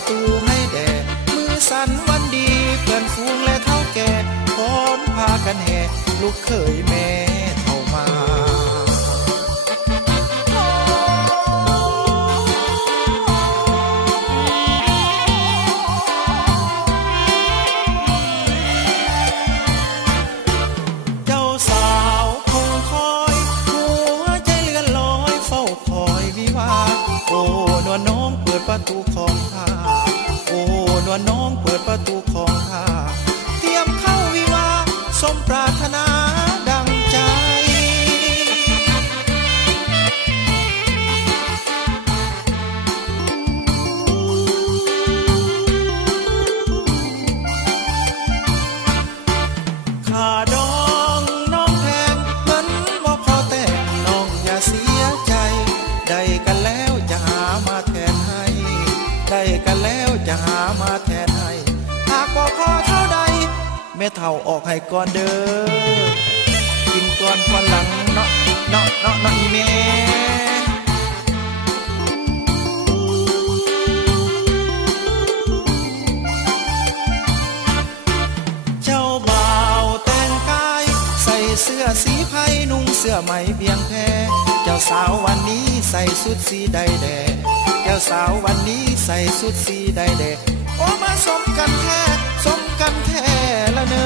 ประตูให้แด่มือสั่นวันดีเพื่อนฝูงและเฒ่าแก่พร้อมพากันแห่ลูกเขยแม่เฒ่ามาประตูของข้าโอ้นวลน้องเปิดประตูของข้าเตรียมเข้าวิวาสมปรารถนาดังใจข้าดองน้องแพงเงินบ่พอแต่งน้องอย่าเสียใจได้กันแล้วจะหามาแทนให้ได้กันแล้วจะหามาแทนให้หากบ่พอเท่าใดแม่เฒ่าออกให้ก่อนเด้อกินก่อนก่อนหลังเนาะเนาะเนาะเนาะอีแม่เจ้าบ่าวแต่งกายใส่เสื้อสีไผ่นุ่งเสื้อไหมเบียงแพเจ้าสาววันนี้ใส่ชุดสีใดแดเจ้าสาววันนี้ใส่ชุดสีใดแดโอ้มาสมกันแท้สมกันแท้ละเนอ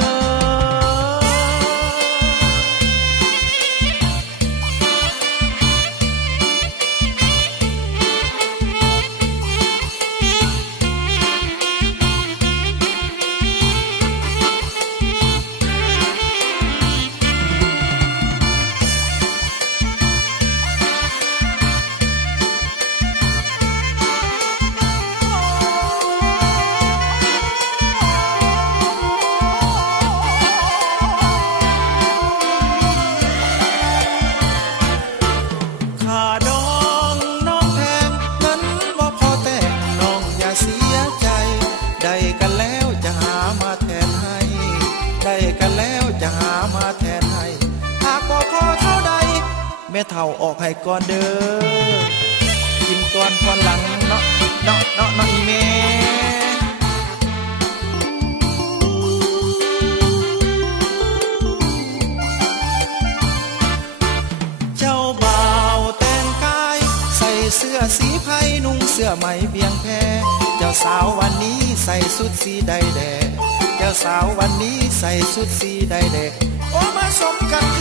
แม่เฒ่าออกให้ก่อนเด้อกินก่อนก่อนหลังเนาะเนาะเนาะเนาะอีแม่เจ้าบ่าวแต่งกายใส่เสื้อสีไผ่นุ่งเสื้อไหมเบียงแพเจ้าสาววันนี้ใส่ชุดสีใดแดเจ้าสาววันนี้ใส่ชุดสีใดแดโอ้มาสมกัน